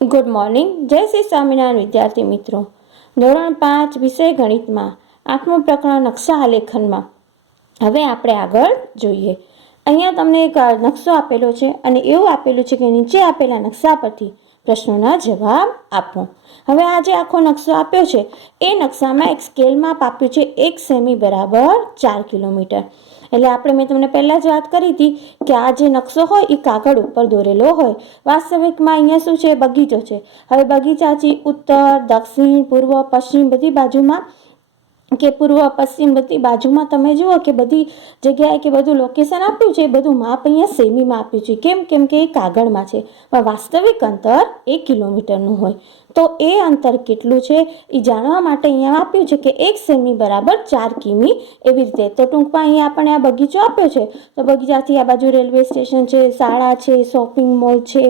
Good morning. જય શ્રી સ્વામિનારાયણ વિદ્યાર્થી મિત્રો. ધોરણ 5 વિષય ગણિતમાં 8મું પ્રકરણ નકશા આલેખનમાં હવે આપણે આગળ જોઈએ. અહીંયા તમને એક નકશો આપેલો છે અને એવું આપેલું છે કે નીચે આપેલા નકશા પરથી પ્રશ્નોના જવાબ આપો. હવે આ જે આખો નકશો આપ્યો છે એ નકશામાં એક સ્કેલ માપ આપ્યું છે 1 સેમી બરાબર 4 કિલોમીટર. એટલે આપણે મેં તમને પહેલાં જ વાત કરી હતી કે આ જે નકશો હોય એ કાગળ ઉપર દોરેલો હોય. વાસ્તવિકમાં અહીંયા શું છે, બગીચો છે. હવે બગીચાથી ઉત્તર, દક્ષિણ, પૂર્વ, પશ્ચિમ બધી બાજુમાં કે પૂર્વ પશ્ચિમ બધી બાજુમાં તમે જુઓ કે બધી જગ્યાએ કે બધું લોકેશન આપ્યું છે, એ બધું માપ અહીંયા સેમીમાં આપ્યું છે. કેમ કે એ કાગળમાં છે, પણ વાસ્તવિક અંતર 1 કિલોમીટરનું હોય. તો એ અંતર કેટલું છે એ જાણવા માટે અહીંયા આપ્યું છે કે 1 સેમી બરાબર 4 કિમી એવી રીતે. તો ટૂંકમાં અહીંયા આપણને આ બગીચો આપ્યો છે. તો બગીચાથી આ બાજુ રેલવે સ્ટેશન છે, શાળા છે, શોપિંગ મોલ છે,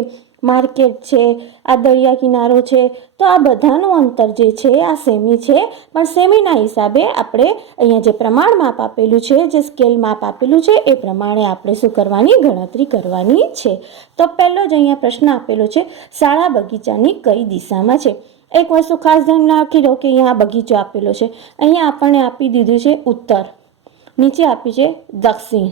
માર્કેટ છે, આ દરિયા કિનારો છે. તો આ બધાનું અંતર જે છે આ સેમી છે, પણ સેમીના હિસાબે આપણે અહીંયા જે પ્રમાણ માપ આપેલું છે, જે સ્કેલ માપ આપેલું છે એ પ્રમાણે આપણે શું કરવાની, ગણતરી કરવાની છે. તો પહેલો જ અહીંયા પ્રશ્ન આપેલો છે, શાળા બગીચાની કઈ દિશામાં છે. એક વસ્તુ ખાસ ધ્યાન રાખી દો કે અહીંયા બગીચો આપેલો છે, અહીંયા આપણને આપી દીધું છે ઉત્તર, નીચે આપી છે દક્ષિણ,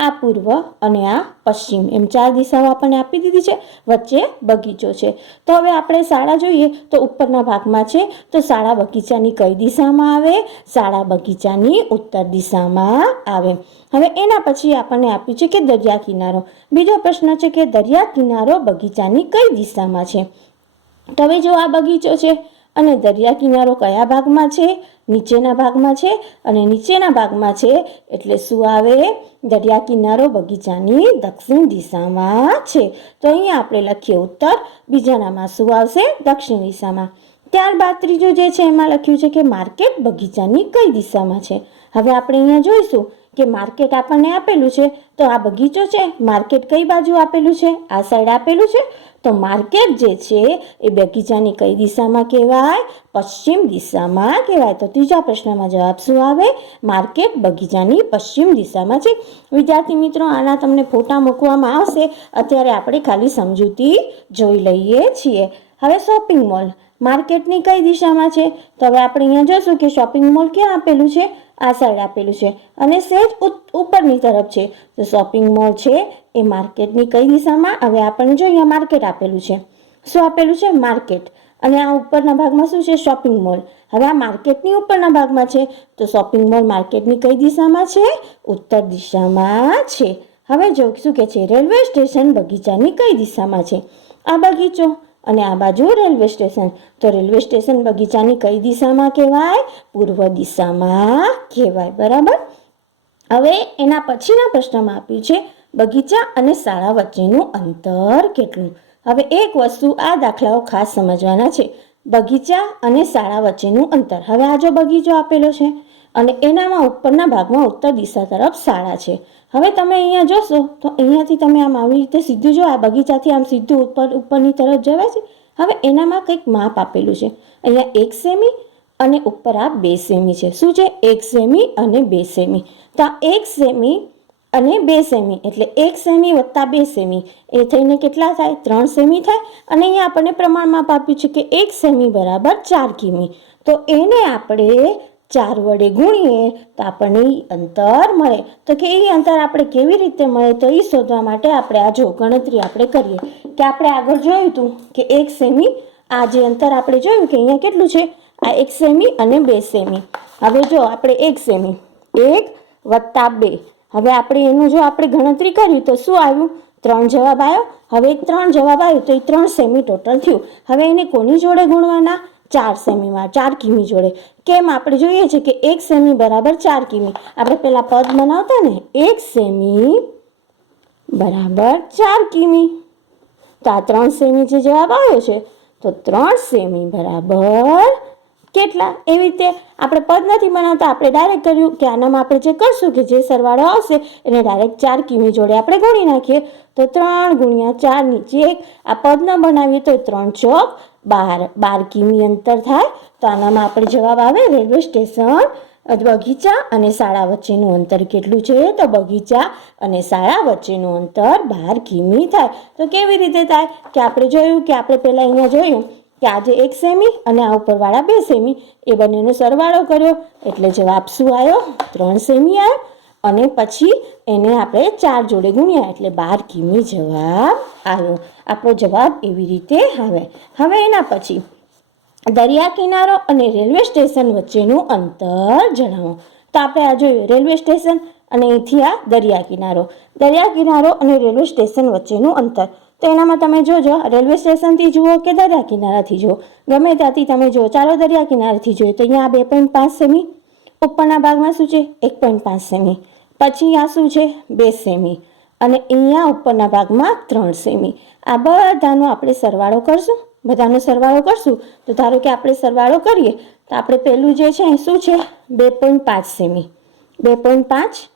આ પૂર્વ અને આ પશ્ચિમ, એમ 4 દિશાઓ આપણને આપી દીધી છે. વચ્ચે બગીચો છે. તો હવે આપણે શાળા જોઈએ તો ઉપરના ભાગમાં છે. તો શાળા બગીચાની કઈ દિશામાં આવે? શાળા બગીચાની ઉત્તર દિશામાં આવે. હવે એના પછી આપણને આપ્યું છે કે દરિયા કિનારો. બીજો પ્રશ્ન છે કે દરિયા કિનારો બગીચાની કઈ દિશામાં છે. તો હવે જો આ બગીચો છે અને દરિયા કિનારો કયા ભાગમાં છે? નીચેના ભાગમાં છે. અને નીચેના ભાગમાં છે એટલે શું આવે? દરિયા કિનારો બગીચાની દક્ષિણ દિશામાં છે. તો અહીંયા આપણે લખીએ ઉત્તર, બીજાનામાં શું આવશે? દક્ષિણ દિશામાં. ત્યારબાદ ત્રીજું જે છે એમાં લખ્યું છે કે માર્કેટ બગીચાની કઈ દિશામાં છે. હવે આપણે અહીંયા જોઈશું કે માર્કેટ આપણને આપેલું છે, તો આ બગીચો છે, માર્કેટ કઈ બાજુ આપેલું છે? આ સાઈડ આપેલું છે. તો માર્કેટ જે છે એ બગીચાની કઈ દિશામાં કહેવાય? પશ્ચિમ દિશામાં કહેવાય. તો ત્રીજા પ્રશ્નમાં જવાબ શું આવે? માર્કેટ બગીચાની પશ્ચિમ દિશામાં છે. વિદ્યાર્થી મિત્રો, આના તમને ફોટા મૂકવામાં આવશે, અત્યારે આપણે ખાલી સમજૂતી જોઈ લઈએ છીએ. હવે શોપિંગ મોલ માર્કેટની કઈ દિશામાં છે? તો હવે આપણે અહીંયા જોઈશું કે શોપિંગ મોલ ક્યાં આપેલું છે? આ સાઈડ આપેલું છે અને સહેજ ઉપરની તરફ છે. તો શોપિંગ મોલ છે એ માર્કેટની કઈ દિશામાં? હવે આપણને જો અહીંયા માર્કેટ આપેલું છે. શું આપેલું છે? માર્કેટ. અને આ ઉપરના ભાગમાં શું છે? Shopping mall. હવે આ માર્કેટની ઉપરના ભાગમાં છે, તો શોપિંગ મોલ માર્કેટની કઈ દિશામાં છે? ઉત્તર દિશામાં છે. હવે જો શું કે છે, રેલવે સ્ટેશન બગીચાની કઈ દિશામાં છે? આ બગીચો અને આ બાજુ રેલવે સ્ટેશન. તો રેલવે સ્ટેશન બગીચાની કઈ દિશામાં કહેવાય? પૂર્વ દિશામાં કહેવાય. બરાબર. હવે એના પછીના પ્રશ્નમાં આપ્યું છે બગીચા અને શાળા વચ્ચેનું અંતર કેટલું. હવે એક વસ્તુ આ દાખલાઓ ખાસ સમજવાના છે, બગીચા અને શાળા વચ્ચેનું અંતર. હવે આ જો બગીચો આપેલો છે અને એનામાં ઉપરના ભાગમાં ઉત્તર દિશા તરફ શાળા છે. હવે તમે અહીંયા જોશો તો અહીંયાથી તમે આમ આવી રીતે સીધું જો, આ બગીચાથી આમ સીધું ઉપરની તરફ જવાય છે. હવે એનામાં કંઈક માપ આપેલું છે, અહીંયા 1 સેમી અને ઉપર આ 2 સેમી છે. શું છે? 1 સેમી અને 2 સેમી. તો આ 1 સેમી અને 2 સેમી એટલે 1 સેમી વત્તા 2 સેમી એ થઈને કેટલા થાય? 3 સેમી થાય. અને અહીંયા આપણને પ્રમાણ માપ આપ્યું છે કે 1 સેમી બરાબર 4 કિમી. તો એને આપણે 4 વડે ગુણીએ તો આપણને અંતર મળે. તો કે એ અંતર આપણે કેવી રીતે મળે? તો એ શોધવા માટે આપણે આ જો ગણતરી આપણે કરીએ કે આપણે આગળ જોયું હતું કે 1 સેમી, આ જે અંતર આપણે જોયું કે અહીંયા કેટલું છે? આ 1 સેમી અને 2 સેમી. હવે જો આપણે 1 સેમી 1 વત્તા 2, હવે આપણે એનું જો આપણે ગણતરી કર્યું તો શું આવ્યું? 3 જવાબ આવ્યો. હવે 3 જવાબ આવ્યો તો એ 3 સેમી ટોટલ થયું. હવે એને કોની જોડે ગુણવાના? 4 સેમીમાં, 4 કિમી જોડે. કેમ? આપણે જોઈએ છે કે 1 સેમી બરાબર 4 કિમી. આપણે પેલા પદ બનાવતા ને, 1 સેમી બરાબર 4 કિમી. તો આ 3 સેમી જે જવાબ આવ્યો છે, તો 3 સેમી બરાબર કેટલા? એવી રીતે આપણે પદ નથી બનાવતા, આપણે ડાયરેક્ટ કર્યું કે આનામાં આપણે જે કરશું કે જે સરવાળો આવશે એને ડાયરેક્ટ 4 કિમી જોડે આપણે ગુણી નાખીએ. તો 3 ગુણ્યા 4 નીચે 1. આ પદ ન બનાવીએ તો 3 ચોક 12 કિમી અંતર થાય. તો આનામાં આપણે જવાબ આવે રેલવે સ્ટેશન બગીચા અને શાળા વચ્ચેનું અંતર કેટલું છે? તો બગીચા અને શાળા વચ્ચેનું અંતર 12 કિમી થાય. તો કેવી રીતે થાય કે આપણે જોયું કે આપણે પહેલાં અહીંયા જોયું કે આ જે 1 સેમી અને આ ઉપરવાળા 2 સેમી એ બંનેનો સરવાળો કર્યો એટલે જવાબ શું આવ્યો? 3 સેમી આવ્યો. અને પછી એને આપણે 4 જોડે ગુણ્યા એટલે 12 કિમી જવાબ આવ્યો. આપણો જવાબ એવી રીતે આવે. હવે એના પછી દરિયા કિનારો અને રેલવે સ્ટેશન વચ્ચેનું અંતર જણાવો. તો આપણે આ જોયું રેલવે સ્ટેશન અને અહીંથી આ દરિયા કિનારો અને રેલવે સ્ટેશન વચ્ચેનું અંતર. તો એનામાં તમે જોજો રેલવે સ્ટેશનથી જુઓ કે દરિયા કિનારાથી જુઓ, ગમે ત્યાંથી તમે જુઓ. ચાલો દરિયા કિનારાથી જોઈએ તો અહીંયા 2.5 સેમી, ઉપરના ભાગમાં શું છે 1.5 સેમી, પછી આ શું છે 2 સેમી અને અહીંયા ઉપરના ભાગમાં 3 સેમી. આ બધાનો આપણે સરવાળો કરશું. તો ધારો કે આપણે સરવાળો કરીએ તો આપણે પહેલું જે છે શું છે 2.5 સેમી, 2.5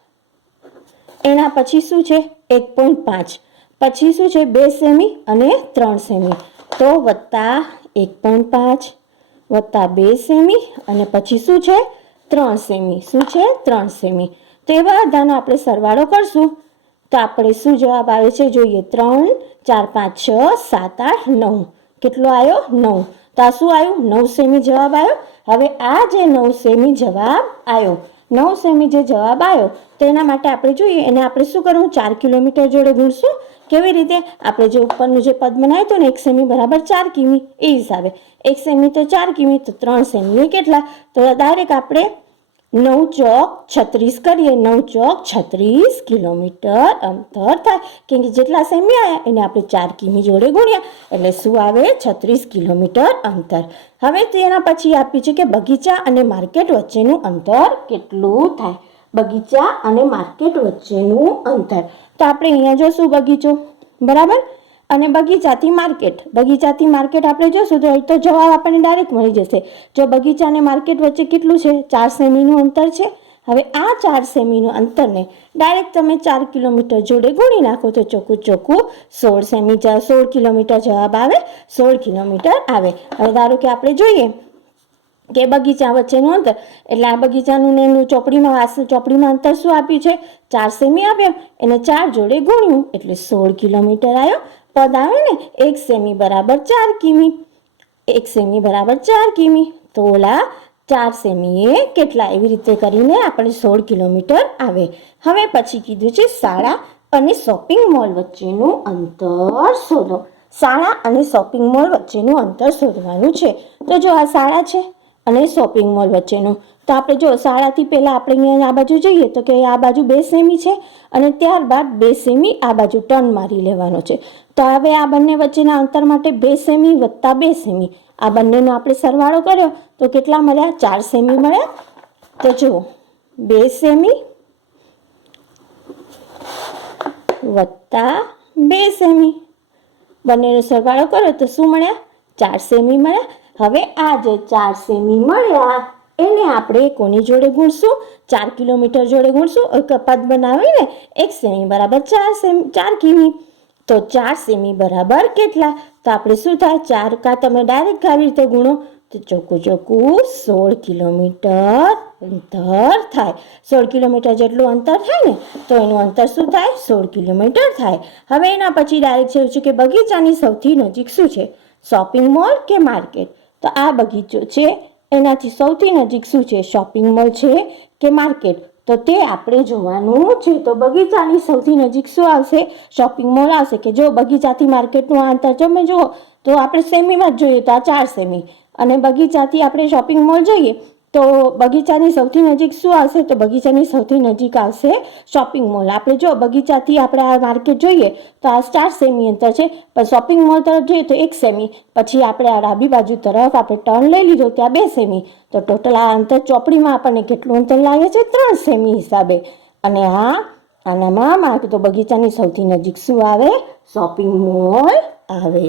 એના પછી શું છે 1.5, પછી શું છે 2 સેમી અને 3 સેમી. તો વત્તા 1.5 વત્તા 2 સેમી અને પછી શું છે 3 સેમી. તો એ બધાનો આપણે સરવાળો કરશું તો આપણે શું જવાબ આવે છે જોઈએ. 3, 4, 5, 6, 7, 8, 9. કેટલો આવ્યો? 9. તો આ શું આવ્યું? 9 સેમી જવાબ આવ્યો. હવે આ જે 9 સેમી જવાબ આવ્યો, 9 સેમી જે જવાબ આવ્યો તો એના માટે આપણે જોઈએ એને આપણે શું કરવું? 4 કિલોમીટર જોડે ગુણશું. કેવી રીતે? આપણે જે ઉપરનું જે પદ બનાવ્યું હતું ને 1 સેમી બરાબર 4 કિમી એ હિસાબે 1 સેમી તો 4 કિમી તો 3 સેમી એ કેટલા? તો ડાયરેક્ટ આપણે 9 ચોક 36 કરીએ. 9 ચોક 36 કિલોમીટર અંતર થાય. કેમ કે જેટલા સેમી આવ્યા એને આપણે 4 કિમી જોડે ગુણ્યા એટલે શું આવે? 36 કિલોમીટર અંતર. હવે તેના પછી આપ્યું છે કે બગીચા અને માર્કેટ વચ્ચેનું અંતર કેટલું થાય? બગીચા અને માર્કેટ વચ્ચેનું અંતર. તો આપણે અહીંયા જોશું બગીચો બરાબર અને બગીચાથી માર્કેટ આપણે જોશું તો જવાબ આપણને ડાયરેક્ટ મળી જશે. જો બગીચા અને માર્કેટ વચ્ચે કેટલું છે? 4 સેમીનું અંતર છે. હવે આ 4 સેમીનું અંતરને ડાયરેક્ટ તમે 4 કિલોમીટર જોડે ગુણી નાખો તો ચોખ્ખું 16 કિલોમીટર જવાબ આવે. 16 કિલોમીટર આવે. હવે ધારો કે આપણે જોઈએ કે બગીચા વચ્ચેનું અંતર એટલે આ બગીચાનું એનું ચોપડીમાં અંતર શું આપ્યું છે? 4 સેમી આપ્યો. એને 4 જોડે ગુણ્યું એટલે 16 કિલોમીટર આવ્યો. પદ આવે ને 1 સેમી બરાબર 4 કિમી, 1 સેમી બરાબર 4 કિમી. તો ઓલા 4 સેમી એ કેટલા? એવી રીતે કરીને આપણે 16 કિલોમીટર આવે. હવે પછી કીધું છે શાળા અને શોપિંગ મોલ વચ્ચેનું અંતર શોધો. શાળા અને શોપિંગ મોલ વચ્ચેનું અંતર શોધવાનું છે. તો જો આ શાળા છે અને શોપિંગ મોલ વચ્ચેનું. તો આપણે જો શાળાથી પહેલાં આપણે અહીંયા આ બાજુ જોઈએ તો કે આ બાજુ 2 સેમી છે અને ત્યારબાદ 2 સેમી આ બાજુ ટર્ન મારી લેવાનો છે. તો હવે આ બંને વચ્ચેના અંતર માટે 2 સેમી વત્તા 2 સેમી આ બંનેનો આપણે સરવાળો કર્યો તો કેટલા મળ્યા? 4 સેમી મળ્યા. તો જુઓ 2 સેમી વત્તા 2 સેમી બંનેનો સરવાળો કર્યો તો શું મળ્યા? 4 સેમી મળ્યા. હવે આ જે 4 સેમી મળ્યા એને આપણે કોની જોડે ગુણશું? 4 કિલોમીટર જોડે ગુણશું. એક પદ બનાવીને 1 સેમી બરાબર 4 કિમી. તો 4 સેમી બરાબર કેટલા? તો આપણે શું થાય? 4 કા તમે ડાયરેક્ટ આવી રીતે ગુણો તો ચોખ્ખું 16 કિલોમીટર અંતર થાય. 16 કિલોમીટર જેટલું અંતર થાય ને તો એનું અંતર શું થાય? 16 કિલોમીટર થાય. હવે એના પછી ડાયરેક્ટ છે કે બગીચાની સૌથી નજીક શું છે? શોપિંગ મોલ કે માર્કેટ? તો આ બગીચો છે એનાથી સૌથી નજીક શું છે? શોપિંગ મોલ છે કે માર્કેટ? તો તે આપણે જોવાનું છે. તો બગીચાની સૌથી નજીક શું આવશે? શોપિંગ મોલ આવશે. કે જો બગીચાથી માર્કેટનું આ અંતર તમે જુઓ તો આપણે સેમીમાં જ જોઈએ તો આ 4 સેમી અને બગીચાથી આપણે શોપિંગ મોલ જોઈએ તો બગીચાની સૌથી નજીક શું આવશે? તો બગીચાની સૌથી નજીક આવશે શોપિંગ મોલ. આપણે જો બગીચાથી આપણે આ માર્કેટ જોઈએ તો આ 4 સેમી અંતર છે પણ શોપિંગ મોલ તરફ જોઈએ તો 1 સેમી. પછી આપણે આ ડાબી બાજુ તરફ આપણે ટર્ન લઈ લીધો ત્યાં 2 સેમી. તો ટોટલ આ અંતર ચોપડીમાં આપણને કેટલું અંતર લાગે છે? 3 સેમી હિસાબે. અને આનામાં તો બગીચાની સૌથી નજીક શું આવે? શોપિંગ મોલ આવે.